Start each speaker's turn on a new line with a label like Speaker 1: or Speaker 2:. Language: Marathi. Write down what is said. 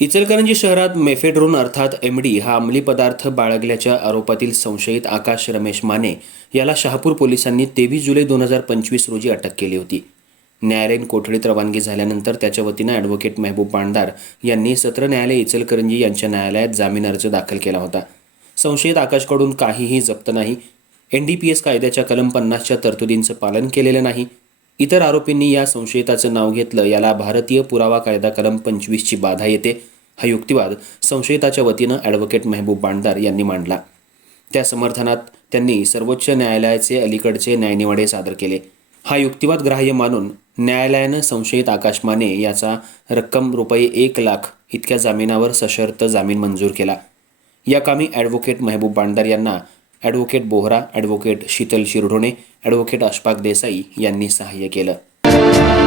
Speaker 1: इचलकरंजी शहरात मेफेड्रोन अर्थात एमडी हा अंमली पदार्थ बाळगल्याच्या आरोपातील संशयित आकाश रमेश माने याला शहापूर पोलिसांनी तेवीस जुलै दोन हजार पंचवीस रोजी अटक केली होती. न्यायालयीन कोठडीत रवानगी झाल्यानंतर त्याच्या वतीनं ॲडव्होकेट मेहबूब पांडार यांनी सत्र न्यायालय इचलकरंजी यांच्या न्यायालयात जामीन अर्ज दाखल केला होता. संशयित आकाशकडून काहीही जप्त नाही. एन डी पी एस कायद्याच्या कलम पन्नासच्या तरतुदींचं पालन केलेलं नाही. इतर आरोपींनी या संशयिताचं नाव घेतलं. याला भारतीय पुरावा कायदा कलम पंचवीसची बाधा येते हा युक्तिवाद संशयिताच्या वतीनं ॲडव्होकेट मेहबूब बांडदार यांनी मांडला. त्या समर्थनात त्यांनी सर्वोच्च न्यायालयाचे अलीकडचे न्यायनिवाडे सादर केले. हा युक्तिवाद ग्राह्य मानून न्यायालयानं संशयित आकाश माने याचा रक्कम रुपये एक लाख इतक्या जामिनावर सशर्त जामीन मंजूर केला. या कामी ॲडव्होकेट मेहबूब बांडदार यांना advocate Bohra advocate Sheetal Shirdhone advocate Ashfaq Desai यांनी सहाय्य केलं.